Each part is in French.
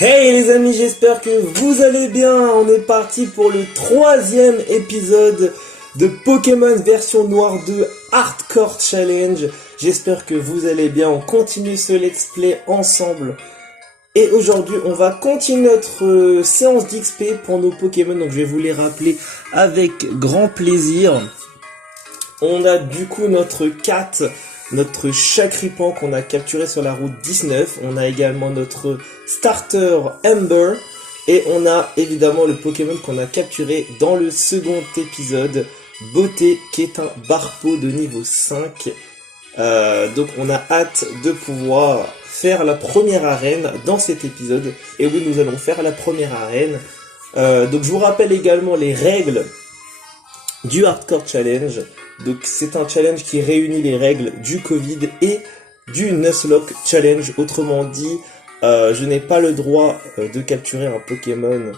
Hey les amis, j'espère que vous allez bien. On est parti pour le 3e épisode de Pokémon version noire 2 Hardcore Challenge. J'espère que vous allez bien. On continue ce let's play ensemble. Et aujourd'hui, on va continuer notre séance d'XP pour nos Pokémon. Donc je vais vous les rappeler avec grand plaisir. On a du coup notre 4, notre Chakripan qu'on a capturé sur la route 19. On a également notre starter Ember. Et on a évidemment le Pokémon qu'on a capturé dans le second épisode, Beauté, qui est un Barpo de niveau 5. Donc on a hâte de pouvoir faire la première arène dans cet épisode. Et oui, nous allons faire la première arène. Donc je vous rappelle également les règles du Hardcore Challenge. Donc c'est un challenge qui réunit les règles du Covid et du Nuzlocke Challenge. Autrement dit, je n'ai pas le droit de capturer un Pokémon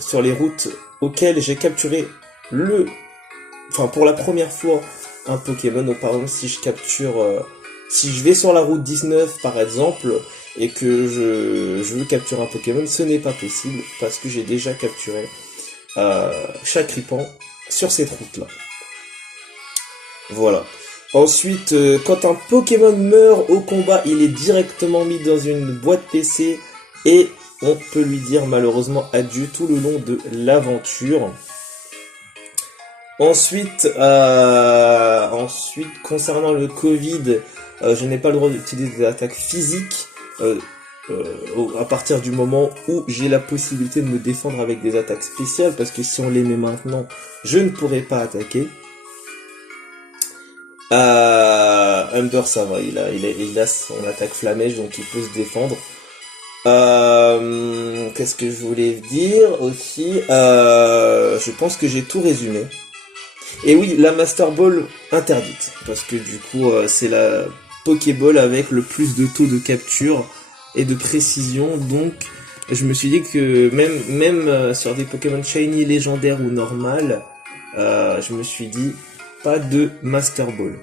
sur les routes auxquelles j'ai capturé pour la première fois un Pokémon. Donc par exemple, si je capture, si je vais sur la route 19 par exemple et que je veux capturer un Pokémon, ce n'est pas possible parce que j'ai déjà capturé Chakripan sur cette route-là. Voilà. Ensuite, quand un Pokémon meurt au combat, il est directement mis dans une boîte PC et on peut lui dire malheureusement adieu tout le long de l'aventure. Ensuite, concernant le Covid, je n'ai pas le droit d'utiliser des attaques physiques à partir du moment où j'ai la possibilité de me défendre avec des attaques spéciales, parce que si on les met maintenant, je ne pourrai pas attaquer. Ember, ça va, il a son attaque flamèche, donc il peut se défendre. Qu'est-ce que je voulais dire aussi? Je pense que j'ai tout résumé. Et oui, la Master Ball interdite, parce que du coup, c'est la Pokéball avec le plus de taux de capture et de précision, donc je me suis dit que même sur des Pokémon Shiny, légendaires ou normal, je me suis dit pas de Master Ball.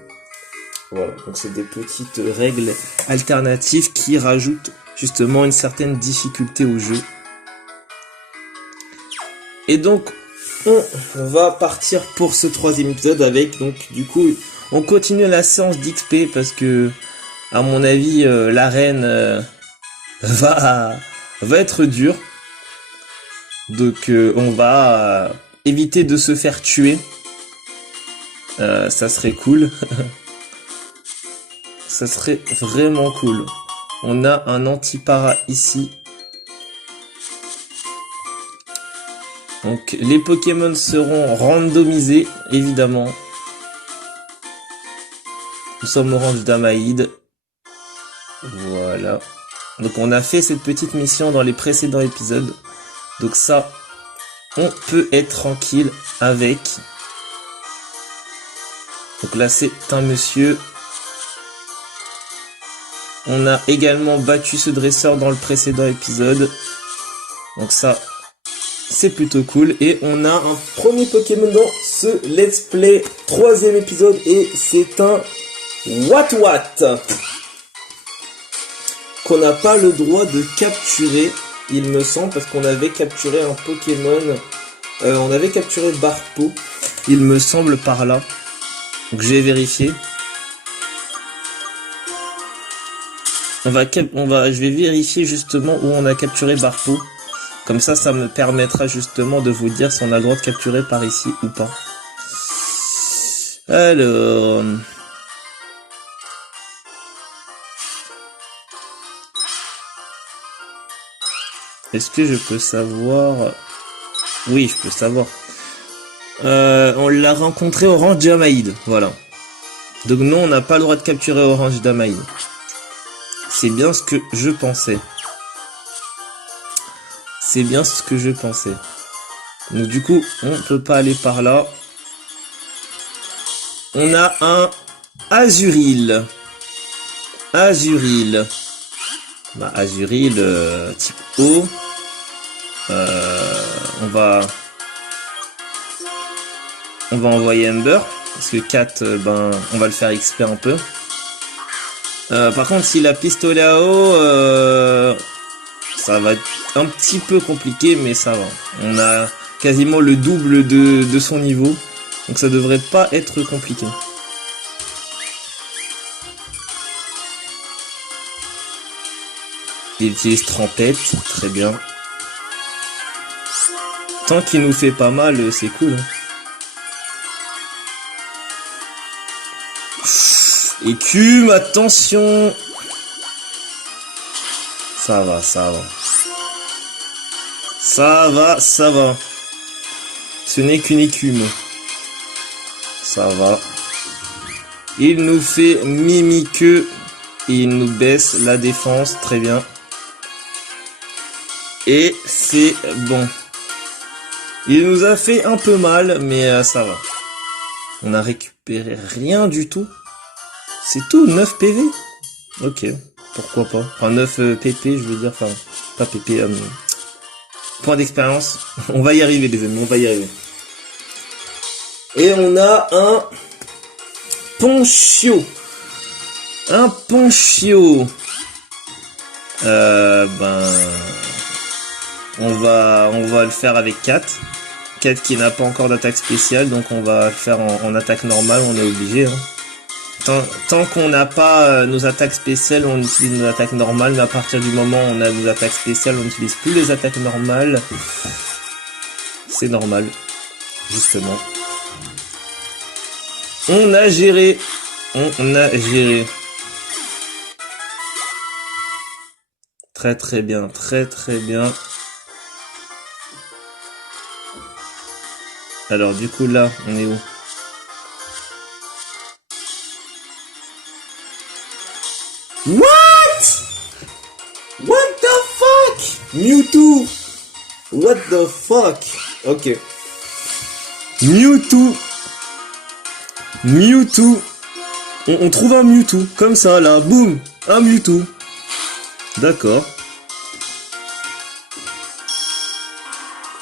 Voilà, donc c'est des petites règles alternatives qui rajoutent justement une certaine difficulté au jeu. Et donc on va partir pour ce 3e épisode avec, donc du coup on continue la séance d'XP parce que à mon avis l'arène va être dure. Donc on va éviter de se faire tuer. Ça serait cool. Ça serait vraiment cool. On a un anti-para ici. Donc les Pokémon seront randomisés, évidemment. Nous sommes Orange Damaïd. Voilà. Donc on a fait cette petite mission dans les précédents épisodes. Donc ça, on peut être tranquille avec. Donc là c'est un monsieur. On a également battu ce dresseur dans le précédent épisode. Donc ça, c'est plutôt cool. Et on a un premier Pokémon dans ce let's play 3e épisode. Et c'est un Watwat qu'on n'a pas le droit de capturer, il me semble, parce qu'on avait capturé un Pokémon. On avait capturé Barpo, il me semble, par là. Donc je vais vérifier. Je vais vérifier justement où on a capturé Barpo. Comme ça, ça me permettra justement de vous dire si on a le droit de capturer par ici ou pas. Alors... Est-ce que je peux savoir... Oui, je peux savoir. On l'a rencontré Orange Damaïd, voilà. Donc non, on n'a pas le droit de capturer Orange Damaïd. C'est bien ce que je pensais. C'est bien ce que je pensais. Donc du coup, on peut pas aller par là. On a un Azuril. Azuril. Bah, Azuril type O. On va envoyer Ember. Parce que 4, on va le faire XP un peu. Par contre, si la pistolet à eau, Ça va être un petit peu compliqué, mais ça va. On a quasiment le double de son niveau. Donc ça devrait pas être compliqué. Il utilise Trempette, très bien. Tant qu'il nous fait pas mal, c'est cool. Hein. Écume, attention. Ça va, ça va. Ça va, ça va. Ce n'est qu'une écume. Ça va. Il nous fait mimiqueux. Et il nous baisse la défense. Très bien. Et c'est bon. Il nous a fait un peu mal, mais ça va. On a récupéré rien du tout. C'est tout, 9 PV. Ok, pourquoi pas. Enfin, 9 PP, je veux dire. Enfin, pas PP. Point d'expérience. On va y arriver, les amis, on va y arriver. Et on a un Ponchio. Un Ponchio. On va le faire avec 4. 4 qui n'a pas encore d'attaque spéciale, donc on va le faire en attaque normale, on est obligé. Hein. Tant qu'on n'a pas nos attaques spéciales, on utilise nos attaques normales, mais à partir du moment où on a nos attaques spéciales, on n'utilise plus les attaques normales. C'est normal, justement. On a géré. On a géré. Très très bien, très très bien. Alors du coup là, on est où? What? What the fuck? Mewtwo. What the fuck? Ok. Mewtwo. Mewtwo. On trouve un Mewtwo. Comme ça là. Boum. Un Mewtwo. D'accord.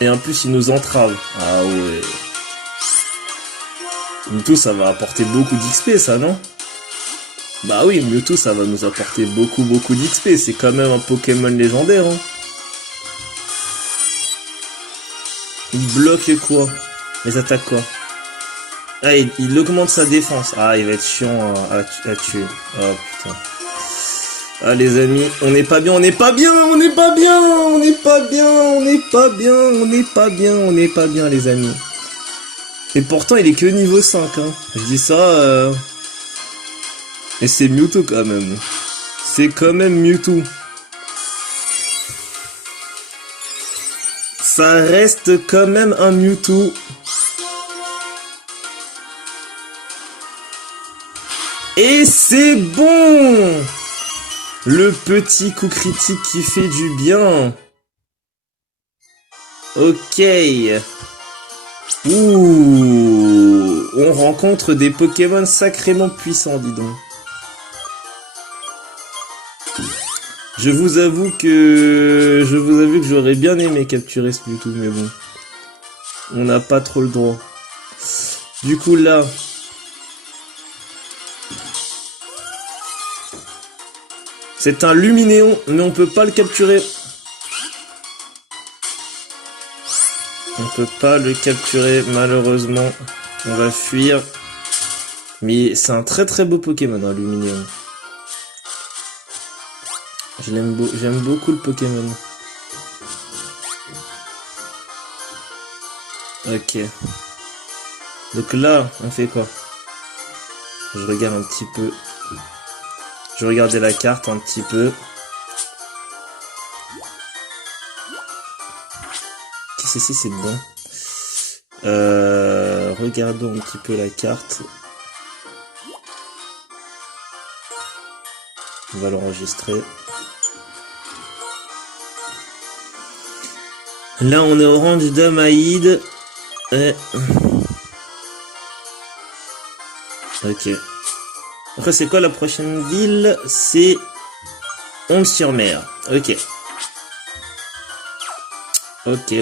Et en plus, il nous entrave. Ah ouais. Mewtwo, ça va apporter beaucoup d'XP, ça, non? Bah oui, Mewtwo, ça va nous apporter beaucoup d'XP. C'est quand même un Pokémon légendaire, hein. Il bloque quoi? Les attaques quoi? Ah, il augmente sa défense. Ah, il va être chiant à tuer. Oh putain. Ah les amis, on n'est pas bien, on n'est pas bien, on n'est pas bien, on n'est pas bien, on n'est pas bien, on n'est pas bien, on n'est pas bien les amis. Et pourtant il est que niveau 5 hein. Je dis ça et c'est Mewtwo quand même. C'est quand même Mewtwo. Ça reste quand même un Mewtwo. Et c'est bon! Le petit coup critique qui fait du bien. Ok. Ouh. On rencontre des Pokémon sacrément puissants, dis donc. Je vous avoue que j'aurais bien aimé capturer ce Mewtwo, mais bon. On n'a pas trop le droit. Du coup là... C'est un Luminéon, mais on peut pas le capturer. On peut pas le capturer, malheureusement. On va fuir. Mais c'est un très très beau Pokémon, un Luminéon. J'aime beaucoup le Pokémon. Ok. Donc là, on fait quoi? Je regarde un petit peu. Je regardais la carte un petit peu. Qu'est-ce que c'est bon. Regardons un petit peu la carte. On va l'enregistrer. Là, on est au rang du Damaïd. Ok. Après, c'est quoi la prochaine ville? C'est Onde-sur-Mer. Ok. Ok.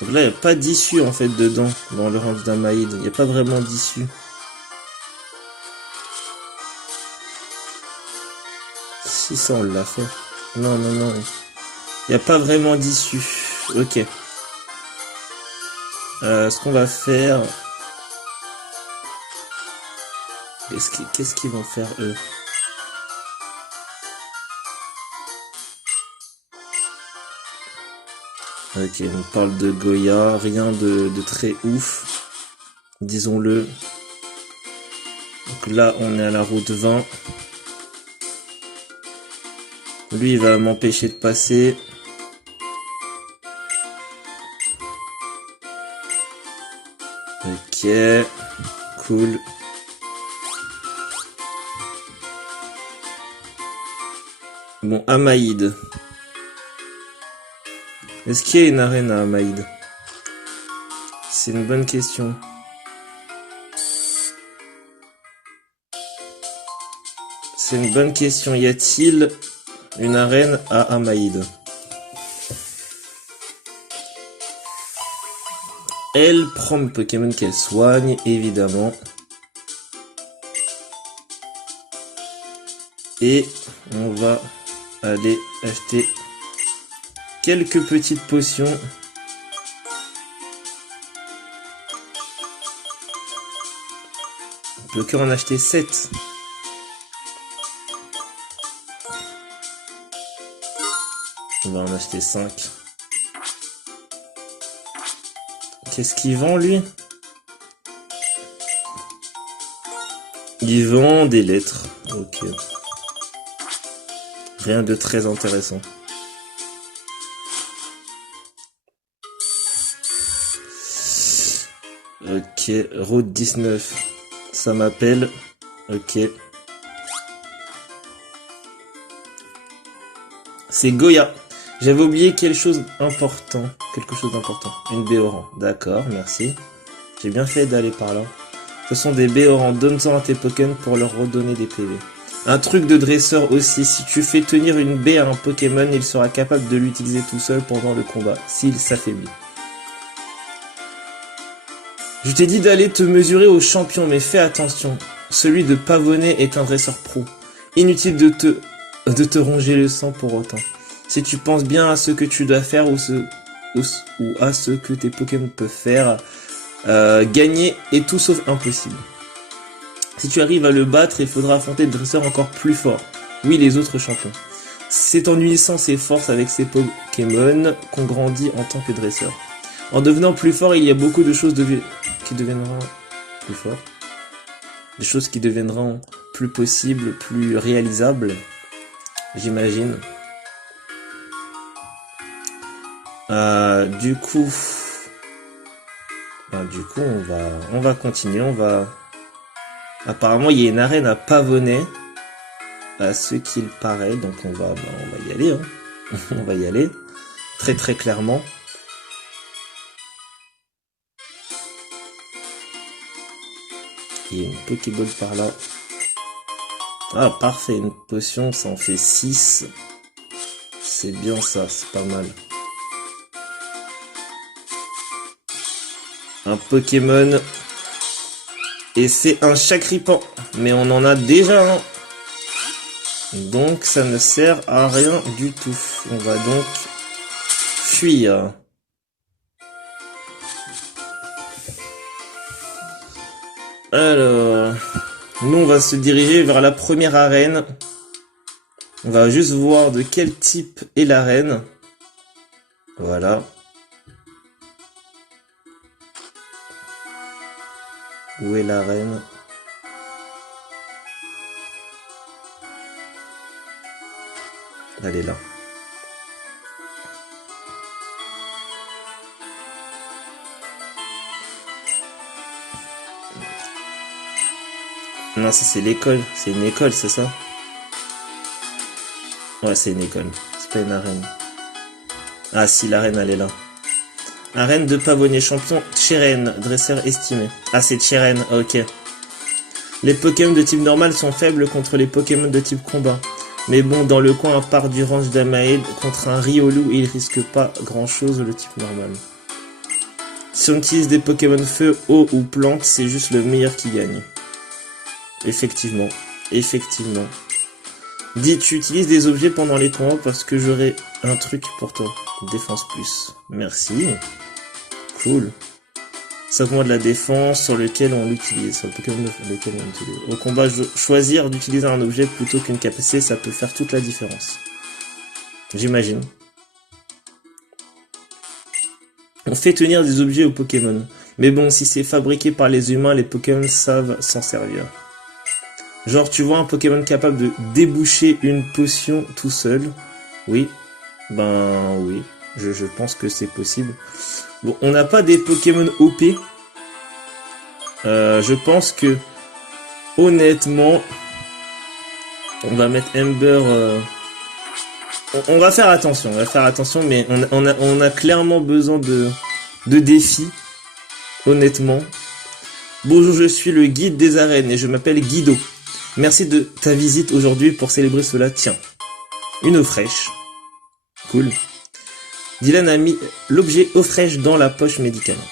Donc là, il n'y a pas d'issue en fait dedans, dans le rang du Damaïd. Il n'y a pas vraiment d'issue. Si ça on l'a fait. Non, non, non. Il n'y a pas vraiment d'issue. Ok. Ce qu'on va faire... Qu'est-ce qu'ils vont faire eux? Ok, on parle de Goya, rien de très ouf, disons-le. Donc là, on est à la route 20. Lui, il va m'empêcher de passer. Ok, cool. Bon, Amaïd. Est-ce qu'il y a une arène à Amaïd? C'est une bonne question. C'est une bonne question. Y a-t-il une arène à Amaïd? Elle prend le Pokémon qu'elle soigne, évidemment. Et on va aller acheter quelques petites potions. On peut qu'en acheter 7. On va en acheter 5. Qu'est-ce qu'il vend, lui? Il vend des lettres. Ok. Rien de très intéressant. Ok, route 19. Ça m'appelle. Ok. C'est Goya. J'avais oublié quelque chose d'important. Une Béoran. D'accord, merci. J'ai bien fait d'aller par là. Ce sont des Béorans. Donne-en à tes Pokémon pour leur redonner des PV. Un truc de dresseur aussi. Si tu fais tenir une baie à un Pokémon, il sera capable de l'utiliser tout seul pendant le combat, s'il s'affaiblit. Je t'ai dit d'aller te mesurer au champion, mais fais attention. Celui de Pavonnet est un dresseur pro. Inutile de te ronger le sang pour autant. Si tu penses bien à ce que tu dois faire ou à ce que tes Pokémon peuvent faire, gagner est tout sauf impossible. Si tu arrives à le battre, il faudra affronter des dresseurs encore plus forts. Oui, les autres champions. C'est en unissant ses forces avec ses Pokémon qu'on grandit en tant que dresseur. En devenant plus fort, il y a beaucoup de choses qui deviendront plus forts. Des choses qui deviendront plus possibles, plus réalisables, j'imagine. Du coup, on va continuer. Apparemment, il y a une arène à Pavonnet, à ce qu'il paraît. Donc on va y aller. Hein. On va y aller très très clairement. Il y a une Pokéball par là. Ah, parfait, une potion, ça en fait 6. C'est bien ça, c'est pas mal. Un Pokémon. Et c'est un Chakripan. Mais on en a déjà un. Donc ça ne sert à rien du tout. On va donc fuir. Alors, nous on va se diriger vers la première arène. On va juste voir de quel type est l'arène. Voilà. Où est l'arène? Elle est là. Non, ça c'est l'école. C'est une école, c'est ça? Ouais, c'est une école. C'est pas une arène. Ah si, l'arène, elle est là. Arène de Pavonnet, champion Tcheren, dresseur estimé. Ah, c'est Tcheren, ok. Les Pokémon de type normal sont faibles contre les Pokémon de type combat. Mais bon, dans le coin, à part du range d'Amaïd, contre un Riolu, il risque pas grand chose le type normal. Si on utilise des Pokémon feu, eau ou plante, c'est juste le meilleur qui gagne. Effectivement. Dis, tu utilises des objets pendant les combats parce que j'aurai un truc pour toi. Défense plus. Merci. Cool. Ça augmente la défense sur lequel on l'utilise. Sur le Pokémon lequel on l'utilise. Au combat, choisir d'utiliser un objet plutôt qu'une capacité, ça peut faire toute la différence. J'imagine. On fait tenir des objets aux Pokémon. Mais bon, si c'est fabriqué par les humains, les Pokémon savent s'en servir. Genre, tu vois un Pokémon capable de déboucher une potion tout seul. Oui. Ben oui. Je pense que c'est possible. Bon, on n'a pas des Pokémon OP. Je pense que, honnêtement, on va mettre Ember... On va faire attention, mais on a clairement besoin de défis. Honnêtement. Bonjour, je suis le guide des arènes et je m'appelle Guido. Merci de ta visite aujourd'hui pour célébrer cela. Tiens, une eau fraîche. Cool. Dylan a mis l'objet eau fraîche dans la poche médicament.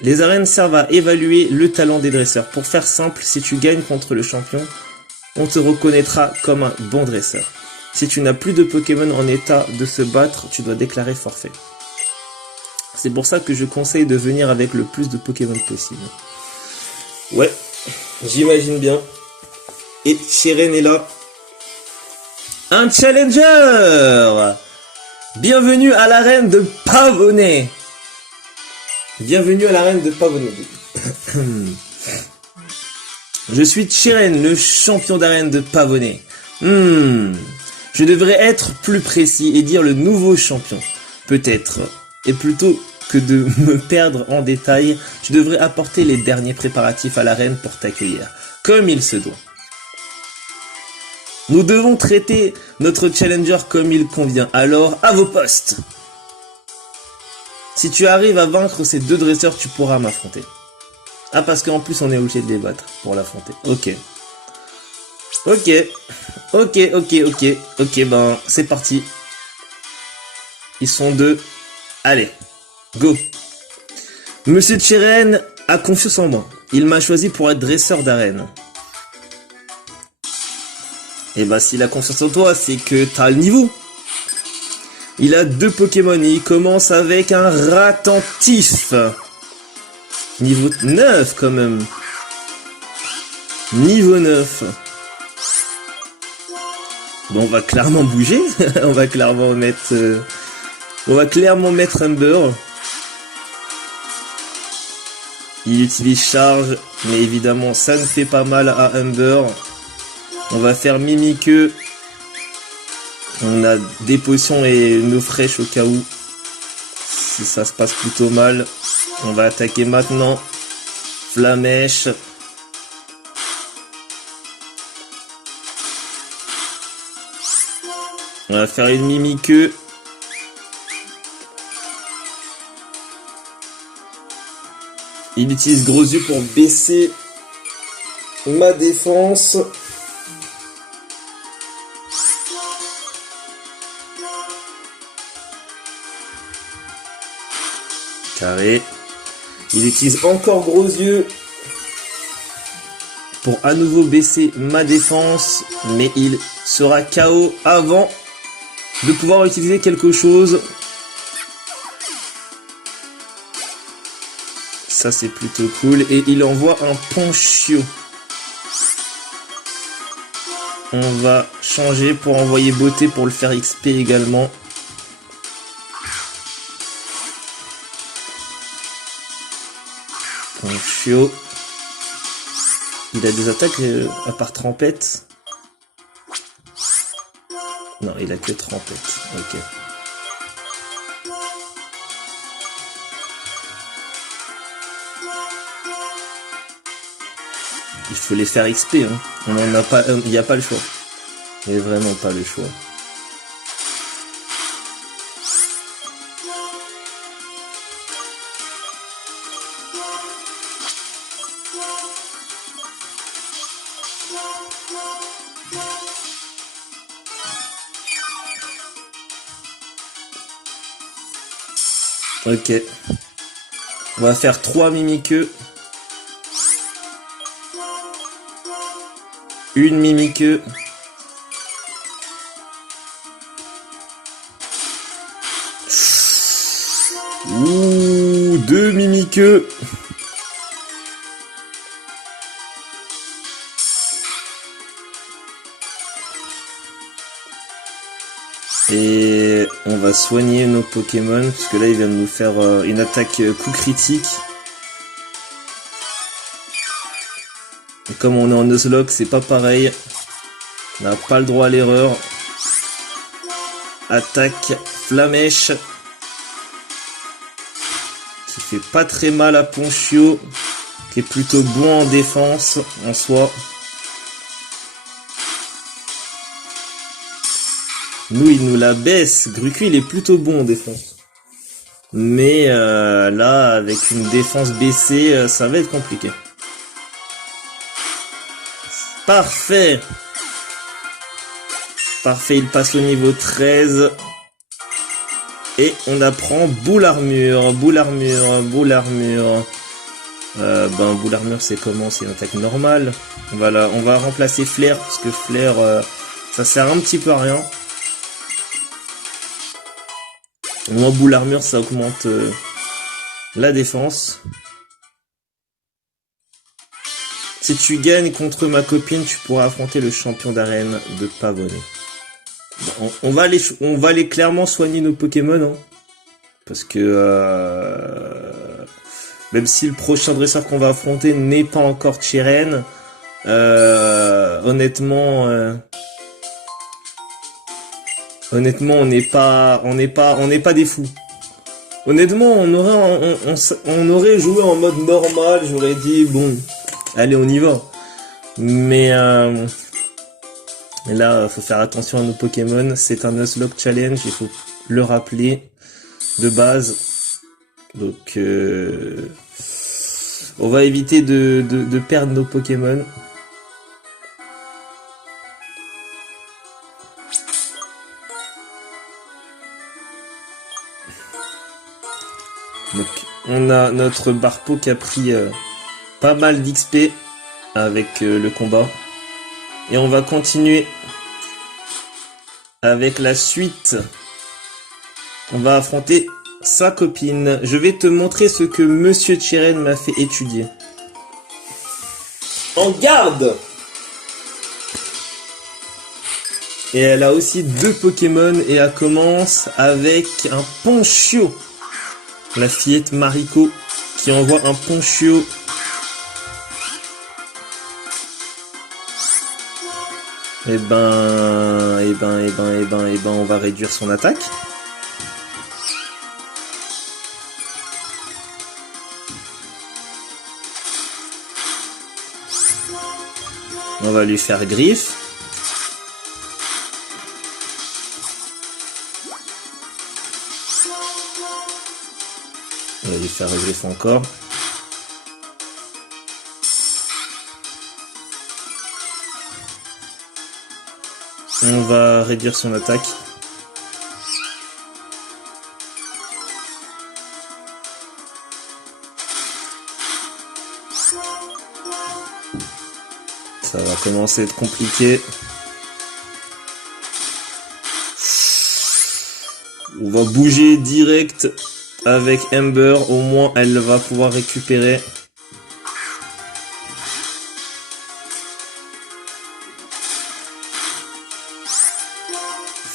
Les arènes servent à évaluer le talent des dresseurs. Pour faire simple, si tu gagnes contre le champion, on te reconnaîtra comme un bon dresseur. Si tu n'as plus de Pokémon en état de se battre, tu dois déclarer forfait. C'est pour ça que je conseille de venir avec le plus de Pokémon possible. Ouais, j'imagine bien. Et Cheren est là. Un challenger! Bienvenue à l'arène de Pavonnet. Bienvenue à l'arène de Pavonnet. Je suis Cheren, le champion d'arène de Pavonnet. Je devrais être plus précis et dire le nouveau champion. Peut-être. Et plutôt que de me perdre en détail, je devrais apporter les derniers préparatifs à l'arène pour t'accueillir. Comme il se doit. Nous devons traiter notre challenger comme il convient. Alors, à vos postes. Si tu arrives à vaincre ces deux dresseurs, tu pourras m'affronter. Ah, parce qu'en plus, on est obligé de les battre pour l'affronter. Ok. Ok, ben, c'est parti. Ils sont deux. Allez, go. Monsieur Cheren a confiance en moi. Il m'a choisi pour être dresseur d'arène. Et bah, s'il a confiance en toi, c'est que t'as le niveau. Il a 2 Pokémon et il commence avec un Ratentif. Niveau 9 quand même. Niveau 9. Bon, on va clairement bouger. On va clairement mettre Ember. Il utilise charge, mais évidemment ça ne fait pas mal à Ember. On va faire Mimiqueux. On a des potions et une eau fraîche au cas où. Si ça se passe plutôt mal. On va attaquer maintenant. Flamèche. On va faire une Mimiqueux. Il utilise gros yeux pour baisser ma défense. Carré. Il utilise encore gros yeux pour à nouveau baisser ma défense, mais il sera KO avant de pouvoir utiliser quelque chose. Ça c'est plutôt cool. Et il envoie un Ponchio. On va changer pour envoyer Beauté pour le faire XP également. Ponchio. Il a des attaques à part Trempette. Non, il a que Trempette. Ok. Il faut les faire XP, hein. On en a pas, il n'y a pas le choix. Il n'y a vraiment pas le choix. Ok. On va faire 3 Mimiqueux. Une Mimiqueux. Ouh, deux Mimiqueux. Et on va soigner nos Pokémon, parce que là il vient de nous faire une attaque coup critique. Et comme on est en Nuzlocke, c'est pas pareil. On n'a pas le droit à l'erreur. Attaque Flamèche. Qui fait pas très mal à Ponchio. Qui est plutôt bon en défense en soi. Nous, il nous la baisse. Grucu, il est plutôt bon en défense. Mais là, avec une défense baissée, ça va être compliqué. Parfait. Parfait, il passe au niveau 13. Et on apprend boule armure. Boule armure, boule armure. Boule armure, c'est comment? C'est une attaque normale. Voilà, on va remplacer flair, parce que flair, ça sert un petit peu à rien. Moi, boule armure, ça augmente la défense. Si tu gagnes contre ma copine, tu pourras affronter le champion d'arène de Pavoné. Bon, on va aller clairement soigner nos Pokémon, hein, parce que même si le prochain dresseur qu'on va affronter n'est pas encore Chiren, honnêtement, on n'est pas des fous. Honnêtement, on aurait joué en mode normal. J'aurais dit bon, allez, on y va. Mais là, faut faire attention à nos Pokémon. C'est un Nuzlocke challenge, il faut le rappeler de base. Donc, on va éviter de perdre nos Pokémon. Donc, on a notre Barpo qui a pris pas mal d'XP avec le combat. Et on va continuer avec la suite. On va affronter sa copine. Je vais te montrer ce que Monsieur Chiren m'a fait étudier. En garde! Et elle a aussi deux Pokémon et elle commence avec un Ponchio. La fillette Mariko qui envoie un Ponchio. Et ben, on va réduire son attaque. On va lui faire griffe. On va lui faire griffe encore. On va réduire son attaque. Ça va commencer à être compliqué. On va bouger direct avec Ember. Au moins, elle va pouvoir récupérer.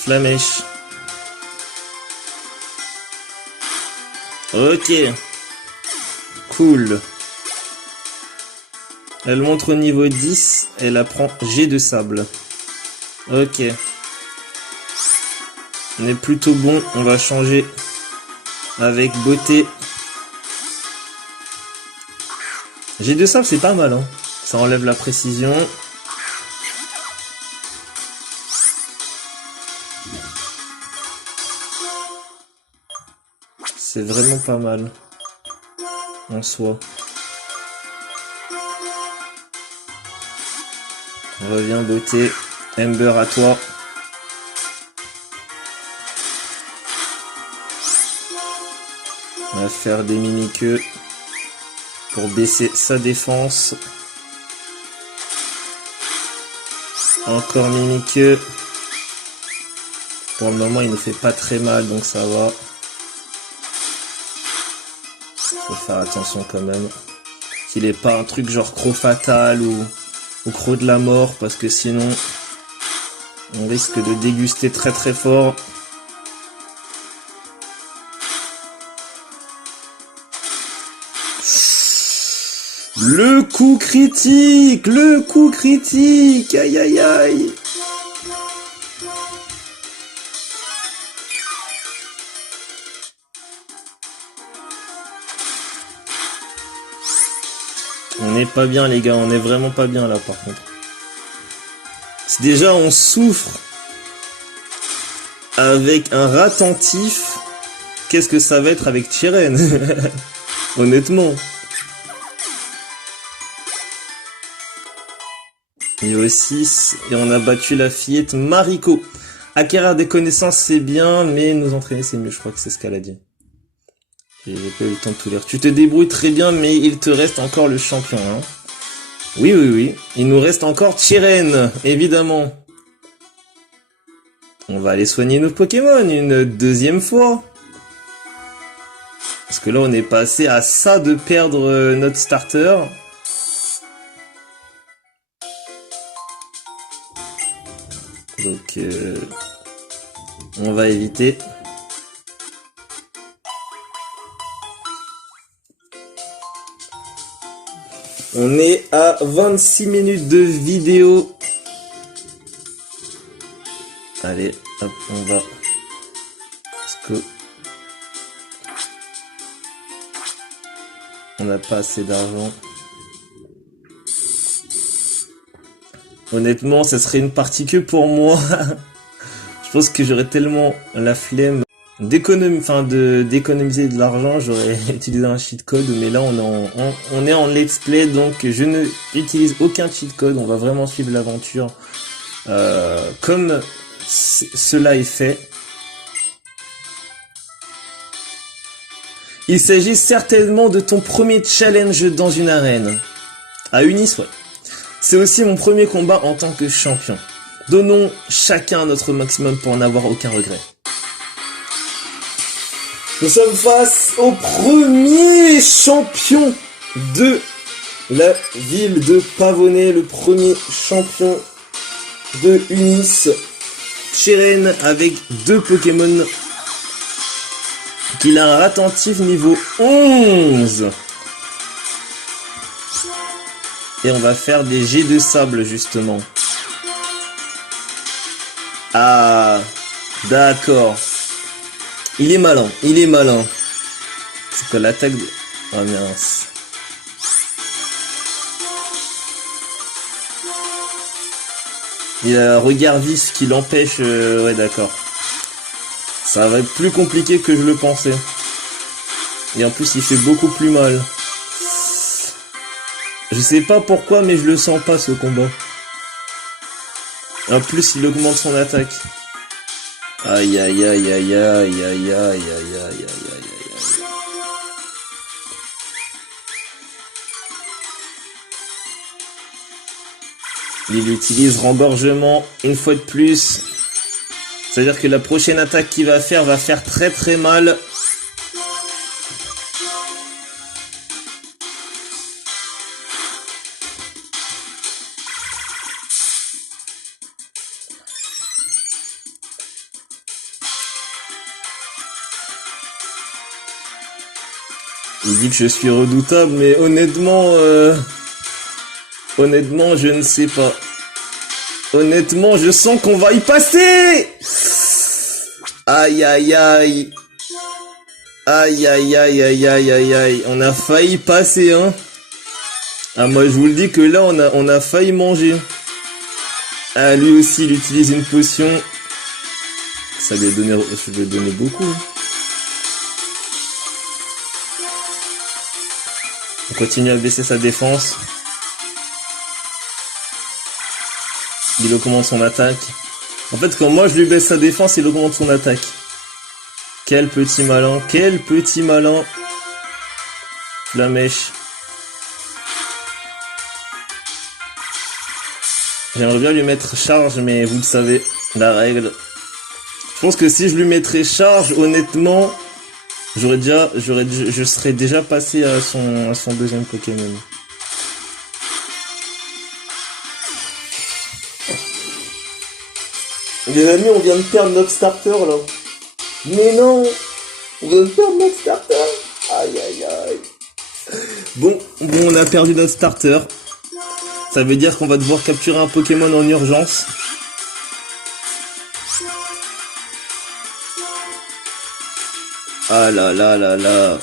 Flamèche. Ok. Cool. Elle montre au niveau 10. Elle apprend jet de sable. Ok. On est plutôt bon. On va changer avec beauté. Jet de sable, c'est pas mal, hein. Ça enlève la précision. C'est vraiment pas mal en soi. Reviens beauté. Ember à toi. On va faire des mini-queues pour baisser sa défense. Encore mini-queue. Pour le moment, il ne fait pas très mal, donc ça va. Faut faire attention quand même. Qu'il ait pas un truc genre croc fatal ou croc de la mort, parce que sinon on risque de déguster très très fort. Le coup critique, aïe aïe aïe. On n'est pas bien les gars, on est vraiment pas bien là par contre. Si déjà on souffre avec un ratentif, qu'est-ce que ça va être avec Chiren? Honnêtement. Et aussi, et on a battu la fillette Mariko. Acquérir des connaissances c'est bien, mais nous entraîner c'est mieux, je crois que c'est ce qu'elle a dit. J'ai pas eu le temps de tout lire. Tu te débrouilles très bien, mais il te reste encore le champion. Hein. Oui. Il nous reste encore Chiren, évidemment. On va aller soigner nos Pokémon une deuxième fois. Parce que là, on est passé à ça de perdre notre starter. Donc, on va éviter. On est à 26 minutes de vidéo. Allez, hop, on va. Parce que on n'a pas assez d'argent. Honnêtement, ça serait une partie que pour moi. Je pense que j'aurais tellement la flemme d'économiser de l'argent, j'aurais utilisé un cheat code, mais là on est en let's play, donc je ne utilise aucun cheat code, on va vraiment suivre l'aventure comme cela est fait. Il s'agit certainement de ton premier challenge dans une arène. À Unis, ouais. C'est aussi mon premier combat en tant que champion. Donnons chacun notre maximum pour n'avoir aucun regret. Nous sommes face au premier champion de la ville de Pavonnet, le premier champion de Unis. Chiren avec 2 Pokémon qu'il a un attentif niveau 11. Et on va faire des jets de sable justement. Ah, d'accord. Il est malin. C'est quoi l'attaque de... Oh mince. Il a un regard vif qui l'empêche... Ouais, d'accord. Ça va être plus compliqué que je le pensais. Et en plus, il fait beaucoup plus mal. Je sais pas pourquoi, mais je le sens pas, ce combat. En plus, il augmente son attaque. Aïe aïe aïe aïe aïe aïe aïe aïe aïe aïe aïe aïe. Il utilise rengorgement une fois de plus. C'est-à-dire que la prochaine attaque qu'il va faire très très mal. Il dit que je suis redoutable, mais honnêtement, je ne sais pas. Honnêtement, je sens qu'on va y passer. Aïe, aïe, aïe. Aïe, aïe, aïe, aïe, aïe, aïe, aïe. On a failli passer, hein. Ah, moi, je vous le dis que là, on a failli manger. Ah, lui aussi, il utilise une potion. Ça lui a donné, je lui ai donné beaucoup. On continue à baisser sa défense. Il augmente son attaque. En fait, quand moi je lui baisse sa défense, il augmente son attaque. Quel petit malin, quel petit malin. Flamèche. J'aimerais bien lui mettre charge, mais vous le savez, la règle. Je pense que si je lui mettrais charge, honnêtement, je serais déjà passé à son deuxième Pokémon. Les amis, on vient de perdre notre starter là. Mais non, on vient de perdre notre starter. Aïe aïe aïe. Bon, on a perdu notre starter. Ça veut dire qu'on va devoir capturer un Pokémon en urgence. Ah là là là là.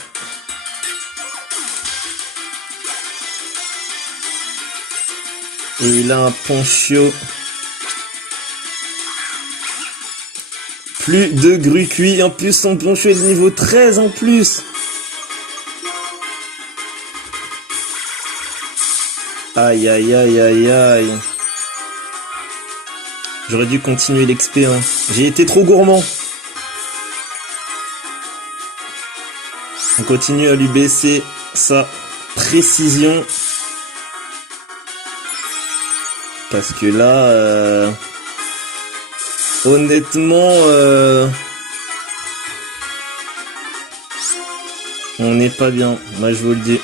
Et il a un Ponchio. Plus de Grucuit. En plus, son Ponchio est de niveau 13 en plus. Aïe aïe aïe aïe aïe. J'aurais dû continuer l'XP. Hein. J'ai été trop gourmand. On continue à lui baisser sa précision. Parce que là, honnêtement, on n'est pas bien. Moi, je vous le dis.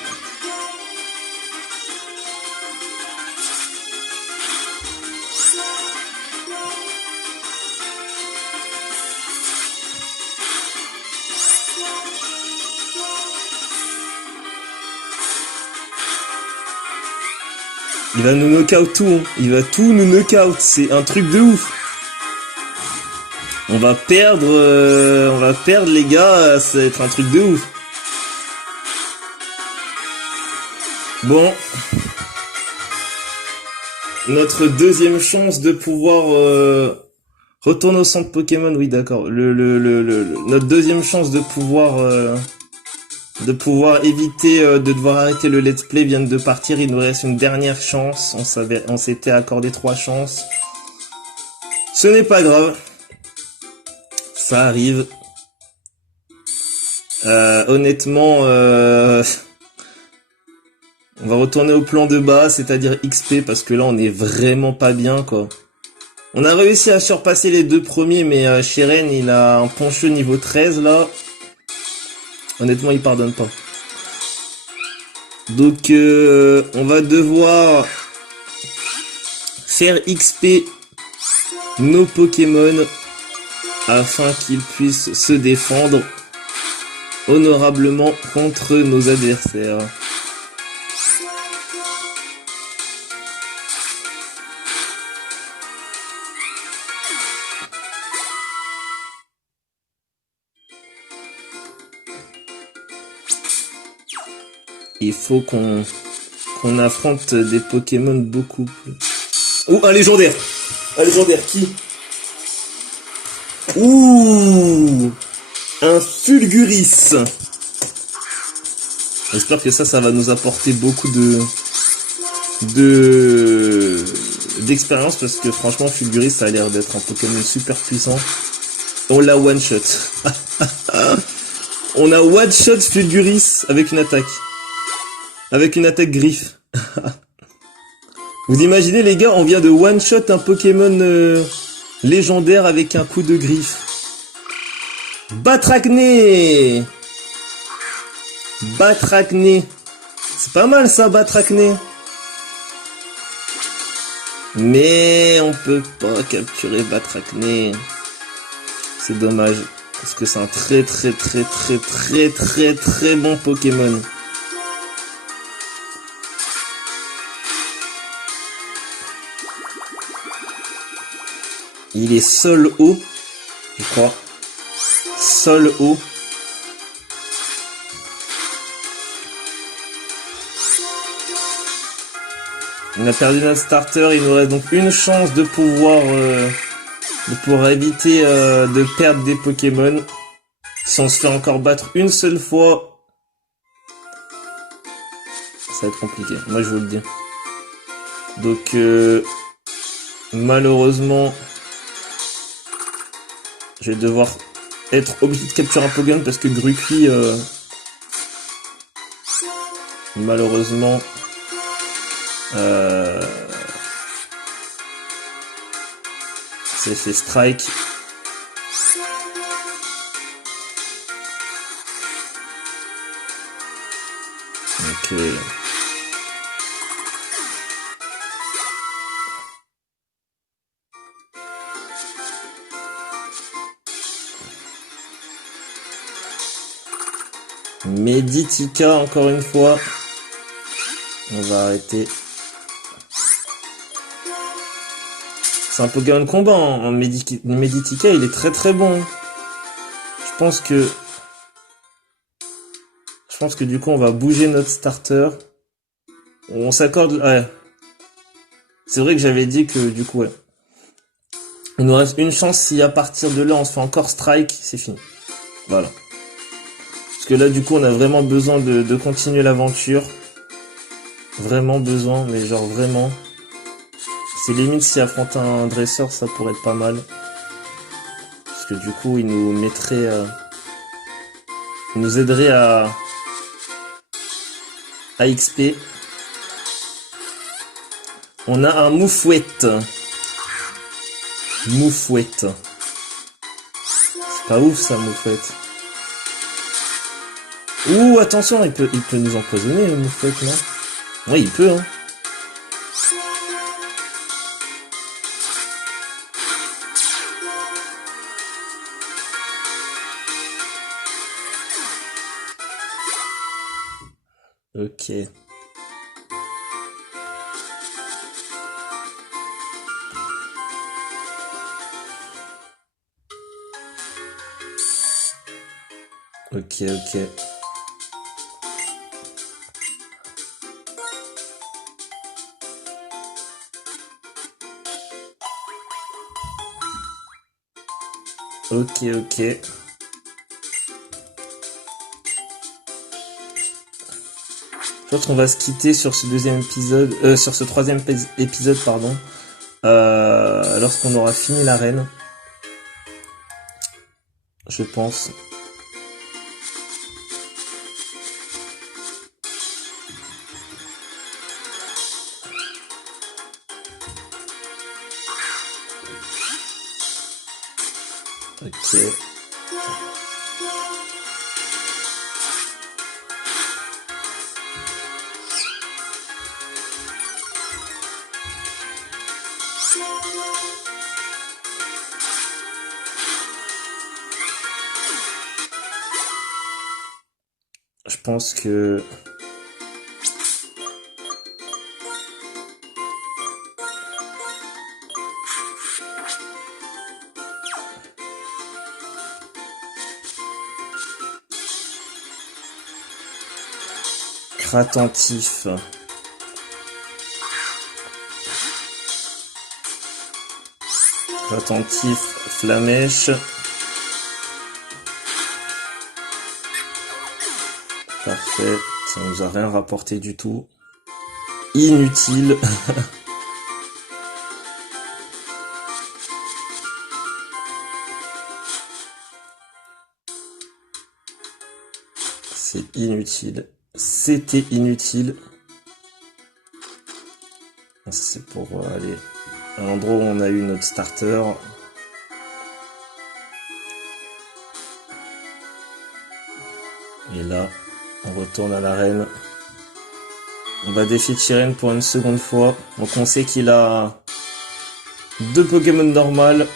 Il va nous knock-out tout, hein. Il va tout nous knock-out, c'est un truc de ouf. On va perdre les gars, ça va être un truc de ouf. Bon. Notre deuxième chance de pouvoir retourner au centre Pokémon, oui d'accord. Notre deuxième chance de pouvoir éviter de devoir arrêter le let's play vient de partir. Il nous reste une dernière chance. On s'était accordé 3 chances. Ce n'est pas grave. Ça arrive. Honnêtement, on va retourner au plan de base, c'est-à-dire XP, parce que là on est vraiment pas bien quoi. On a réussi à surpasser les 2 premiers, mais Cheren il a un Ponchio niveau 13 là. Honnêtement, il pardonne pas. Donc, on va devoir faire XP nos Pokémon afin qu'ils puissent se défendre honorablement contre nos adversaires. Il faut qu'on affronte des Pokémon beaucoup plus... Ouh, un légendaire. Un légendaire, qui? Ouh, un Fulguris. J'espère que ça va nous apporter beaucoup d'expérience, parce que franchement Fulguris ça a l'air d'être un Pokémon super puissant. On l'a one shot. On a one shot Fulguris avec une attaque. Avec une attaque griffe. Vous imaginez les gars, on vient de one shot un Pokémon légendaire avec un coup de griffe. Batracné. Batracné. C'est pas mal ça, Batracné. Mais on peut pas capturer Batracné. C'est dommage. Parce que c'est un très bon Pokémon. Il est sol haut, je crois. Sol haut. On a perdu notre starter, il nous reste donc une chance de pouvoir éviter de perdre des Pokémon. Si on se fait encore battre une seule fois, ça va être compliqué, moi je vous le dis. Donc malheureusement, je vais devoir être obligé de capturer un Pokémon parce que Grucuit, malheureusement, c'est fait strike. Ok. Meditika encore une fois. On va arrêter. C'est un Pokémon combat, hein. Meditika, il est très très bon. Je pense que du coup on va bouger notre starter. On s'accorde. Ouais. C'est vrai que j'avais dit que du coup ouais. Il nous reste une chance si à partir de là on se fait encore strike, c'est fini. Voilà. Parce que là du coup on a vraiment besoin de continuer l'aventure. Vraiment besoin, mais genre vraiment. C'est limite si affronter un dresseur ça pourrait être pas mal. Parce que du coup il nous mettrait... il nous aiderait à XP. On a un Moufouette. Moufouette. C'est pas ouf ça, Moufouette. Ouh, attention, il peut nous empoisonner, le Moufouette, non? Oui, il peut, hein. Ok. Ok, ok. Ok, ok. Je pense qu'on va se quitter sur ce deuxième épisode, sur ce troisième épisode, pardon, lorsqu'on aura fini l'arène. Je pense. Ok. Je pense que... Attentif. Attentif, Flamèche. Parfait, ça nous a rien rapporté du tout. Inutile. C'est inutile. C'était inutile. C'est pour aller à l'endroit où on a eu notre starter. Et là, on retourne à l'arène. On va défier Chiren pour une seconde fois. Donc on sait qu'il a 2 Pokémon normales.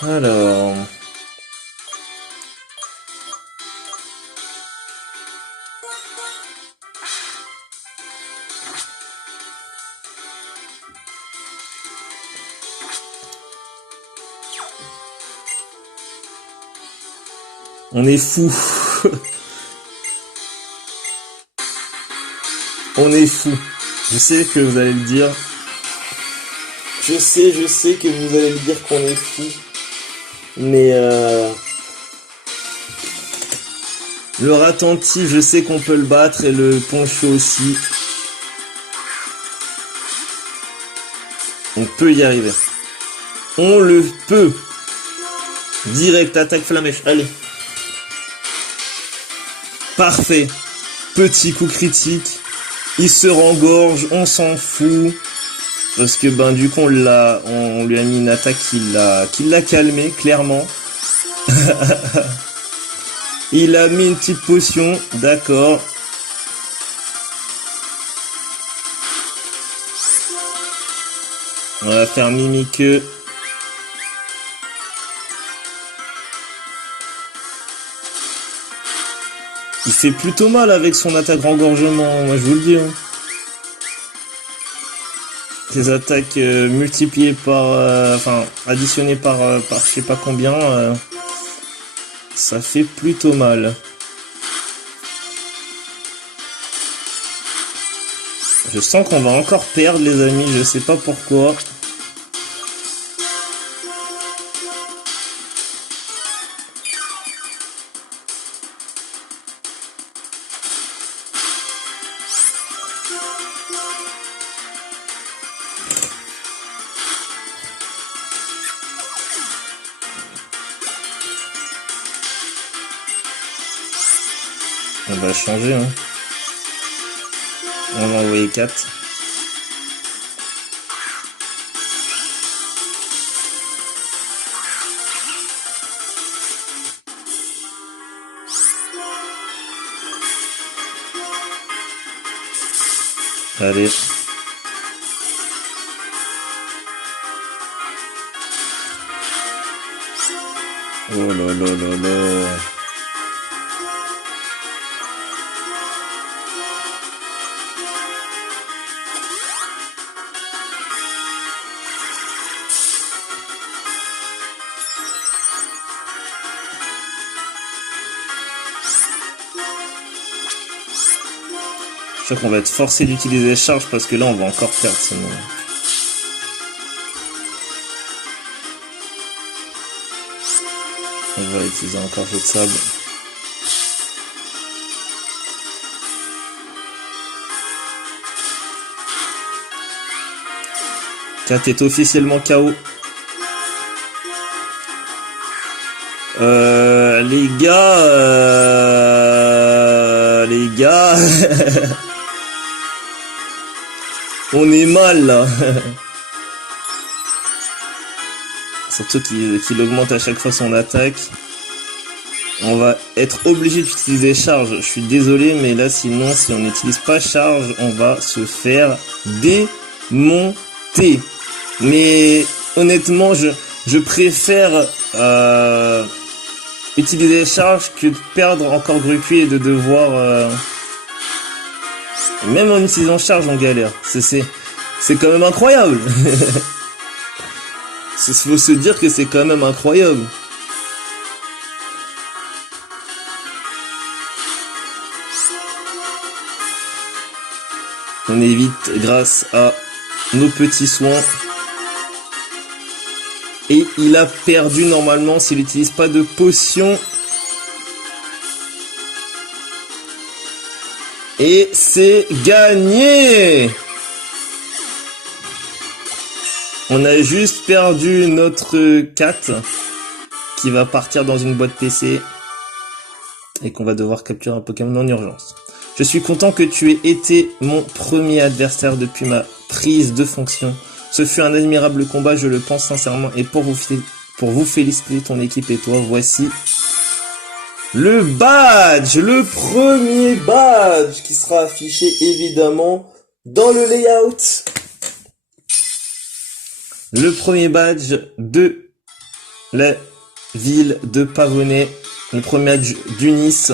Alors... On est fou. On est fou. Je sais que vous allez le dire. Je sais que vous allez me dire qu'on est fou. Mais le Ratenti, je sais qu'on peut le battre et le Poncho aussi. On peut y arriver. On le peut. Direct, attaque Flamèche. Allez. Parfait. Petit coup critique. Il se rengorge, on s'en fout. Parce que ben du coup on lui a mis une attaque qui l'a calmé clairement. Il a mis une petite potion, d'accord. On va faire Mimique. Il fait plutôt mal avec son attaque rengorgement, moi je vous le dis. Hein. Ses attaques multipliées par... enfin, additionnées par je sais pas combien, ça fait plutôt mal. Je sens qu'on va encore perdre les amis, je sais pas pourquoi. On va changer, hein. On va envoyer 4. Allez. Oh là là là là. Je crois qu'on va être forcé d'utiliser charge parce que là on va encore perdre sinon. On va utiliser encore jeu de sable. Kat est officiellement KO. Les gars, on est mal là. Surtout qu'il augmente à chaque fois son attaque. On va être obligé d'utiliser charge. Je suis désolé, mais là sinon, si on n'utilise pas charge, on va se faire démonter. Mais honnêtement, je préfère utiliser charge que de perdre encore Grucu et de devoir... Même en utilisant charge, on galère. C'est quand même incroyable. Faut se dire que c'est quand même incroyable. On évite grâce à nos petits soins. Et il a perdu normalement s'il n'utilise pas de potion. Et c'est gagné! On a juste perdu notre 4 qui va partir dans une boîte PC et qu'on va devoir capturer un Pokémon en urgence. Je suis content que tu aies été mon premier adversaire depuis ma prise de fonction. Ce fut un admirable combat, je le pense sincèrement, et pour vous féliciter, ton équipe et toi, voici le badge, le premier badge qui sera affiché évidemment dans le layout. Le premier badge de la ville de Pavonnet, le premier badge d'Unis,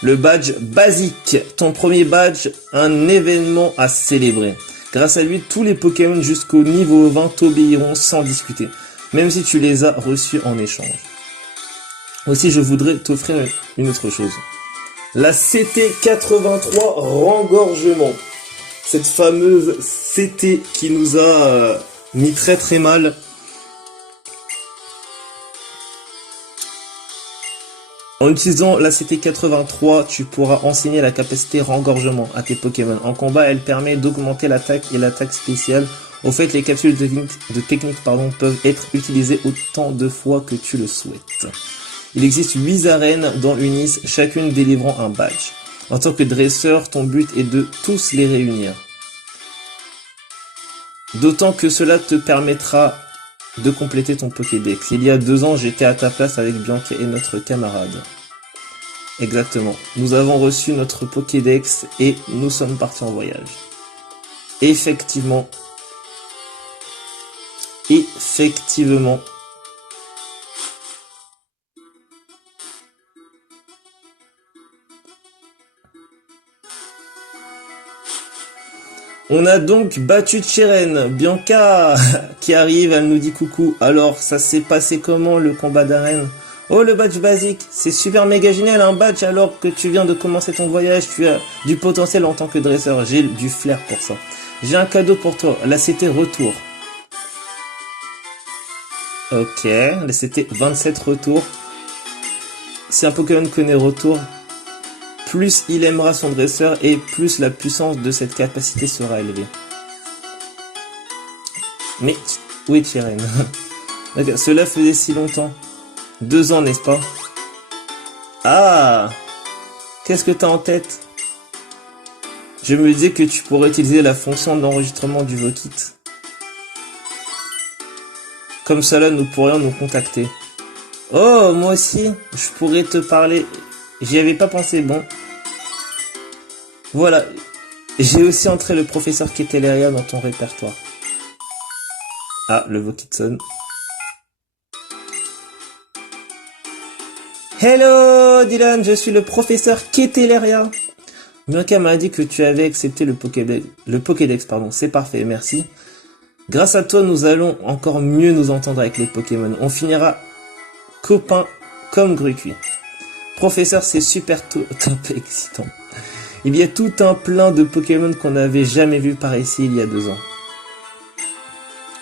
le badge basique, ton premier badge, un événement à célébrer. Grâce à lui, tous les Pokémon jusqu'au niveau 20 t'obéiront sans discuter, même si tu les as reçus en échange. Aussi, je voudrais t'offrir une autre chose. La CT83 rengorgement. Cette fameuse CT qui nous a mis très très mal. En utilisant la CT83, tu pourras enseigner la capacité rengorgement à tes Pokémon. En combat, elle permet d'augmenter l'attaque et l'attaque spéciale. Au fait, les capsules de technique peuvent être utilisées autant de fois que tu le souhaites. Il existe 8 arènes dans Unis, chacune délivrant un badge. En tant que dresseur, ton but est de tous les réunir. D'autant que cela te permettra de compléter ton Pokédex. Il y a 2 ans, j'étais à ta place avec Bianca et notre camarade. Exactement. Nous avons reçu notre Pokédex et nous sommes partis en voyage. Effectivement. Effectivement. On a donc battu Cheren. Bianca qui arrive, elle nous dit coucou. Alors, ça s'est passé comment le combat d'arène? Oh, le badge basique, c'est super méga génial, un badge alors que tu viens de commencer ton voyage, tu as du potentiel en tant que dresseur, j'ai du flair pour ça. J'ai un cadeau pour toi, là c'était retour. Ok, là c'était 27 retours. Si un Pokémon connaît retour, plus il aimera son dresseur et plus la puissance de cette capacité sera élevée. Mais, où est Cheren? Cela faisait si longtemps. 2 ans, n'est-ce pas? Ah! Qu'est-ce que t'as en tête? Je me disais que tu pourrais utiliser la fonction d'enregistrement du Vokit. Comme ça là, nous pourrions nous contacter. Oh, moi aussi, je pourrais te parler. J'y avais pas pensé, bon. Voilà. J'ai aussi entré le professeur Keteleria dans ton répertoire. Ah, le Vokit sonne. Hello Dylan, je suis le professeur Keteleria. Bianca m'a dit que tu avais accepté le Pokédex, pardon. C'est parfait, merci. Grâce à toi, nous allons encore mieux nous entendre avec les Pokémon. On finira copains comme Grucuit. Professeur, c'est super top excitant. Il y a tout un plein de Pokémon qu'on n'avait jamais vu par ici il y a 2 ans.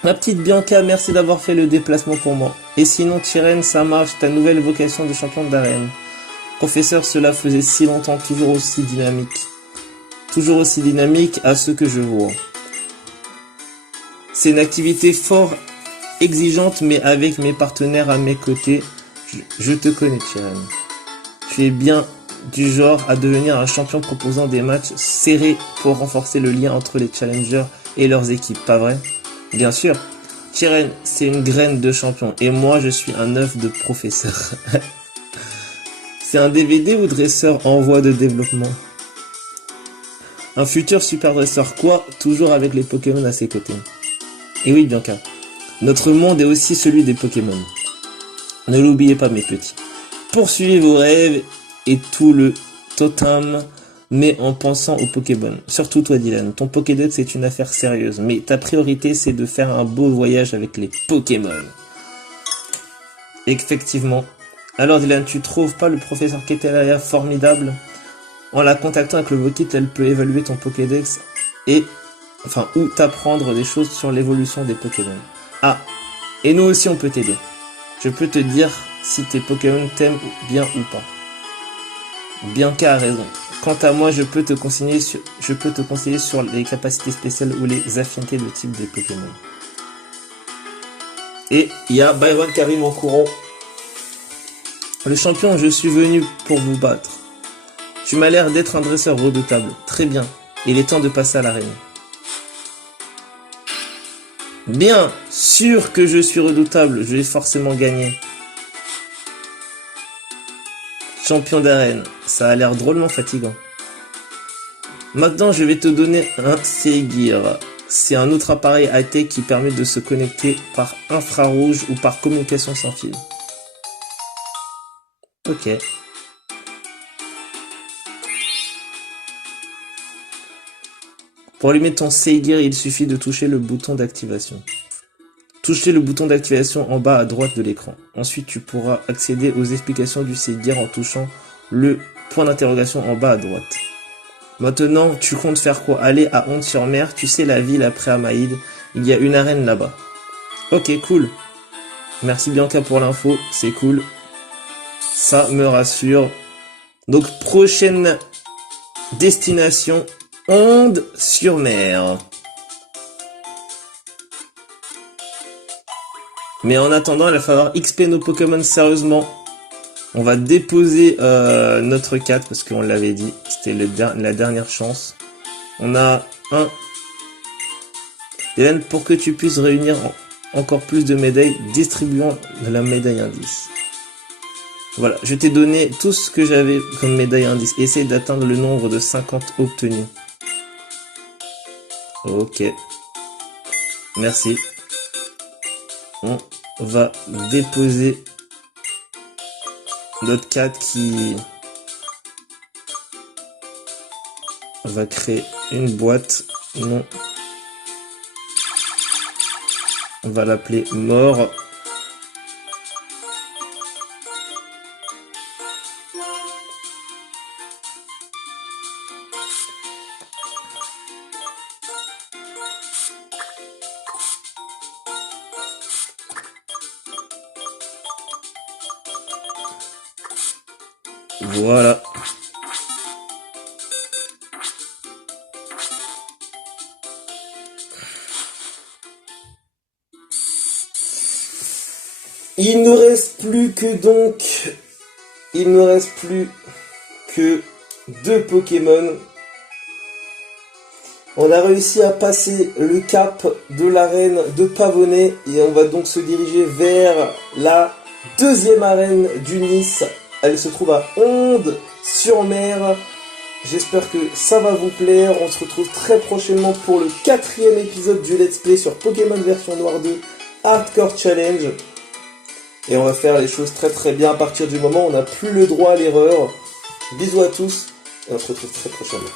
Ma petite Bianca, merci d'avoir fait le déplacement pour moi. Et sinon, Cheren, ça marche, ta nouvelle vocation de champion d'arène. Professeur, cela faisait si longtemps, toujours aussi dynamique. Toujours aussi dynamique à ce que je vois. C'est une activité fort exigeante, mais avec mes partenaires à mes côtés, je te connais, Cheren. Tu es bien du genre à devenir un champion proposant des matchs serrés pour renforcer le lien entre les challengers et leurs équipes, pas vrai? Bien sûr, Cheren, c'est une graine de champion et moi je suis un œuf de professeur. C'est un DVD ou dresseur en voie de développement? Un futur super dresseur quoi? Toujours avec les Pokémon à ses côtés. Et oui Bianca, notre monde est aussi celui des Pokémon. Ne l'oubliez pas mes petits. Poursuivez vos rêves et tout le totem, mais en pensant aux Pokémon. Surtout toi Dylan, ton Pokédex c'est une affaire sérieuse, mais ta priorité c'est de faire un beau voyage avec les Pokémon. Effectivement. Alors Dylan, tu trouves pas le professeur Keteleria formidable? En la contactant avec le Vokit, elle peut évaluer ton Pokédex et, ou t'apprendre des choses sur l'évolution des Pokémon. Ah, et nous aussi on peut t'aider. Je peux te dire si tes Pokémon t'aiment bien ou pas. Bianca a raison. Quant à moi, je peux te conseiller sur les capacités spéciales ou les affinités de type des Pokémon. Et il y a Byron qui arrive en courant. Le champion, je suis venu pour vous battre. Tu m'as l'air d'être un dresseur redoutable. Très bien. Il est temps de passer à l'arène. Bien sûr que je suis redoutable. Je vais forcément gagner. Champion d'arène. Ça a l'air drôlement fatigant. Maintenant, je vais te donner un Seigir. C'est un autre appareil high-tech qui permet de se connecter par infrarouge ou par communication sans fil. Ok. Pour allumer ton Seigir, il suffit de toucher le bouton d'activation. Touchez le bouton d'activation en bas à droite de l'écran. Ensuite, tu pourras accéder aux explications du Seigir en touchant le point d'interrogation en bas à droite. Maintenant, tu comptes faire quoi? Aller à Honte-sur-Mer, tu sais la ville après Amaïd, il y a une arène là-bas. Ok, cool. Merci Bianca pour l'info, c'est cool. Ça me rassure. Donc, prochaine destination, Honte-sur-Mer. Mais en attendant, il va falloir XP nos Pokémon sérieusement. On va déposer notre 4 parce qu'on l'avait dit. C'était la dernière chance. On a un Hélène, pour que tu puisses réunir encore plus de médailles, distribuons de la médaille indice. Voilà, je t'ai donné tout ce que j'avais comme médaille indice. Essaye d'atteindre le nombre de 50 obtenus. Ok. Merci. On va déposer notre 4 qui va créer une boîte. Non. On va l'appeler mort. Voilà. Il ne reste plus que 2 Pokémon. On a réussi à passer le cap de l'arène de Pavonnet et on va donc se diriger vers la 2e arène du Nice. Elle se trouve à Onde-sur-Mer. J'espère que ça va vous plaire. On se retrouve très prochainement pour le 4e épisode du Let's Play sur Pokémon version Noire 2 Hardcore Challenge. Et on va faire les choses très très bien à partir du moment où on n'a plus le droit à l'erreur. Bisous à tous et on se retrouve très prochainement.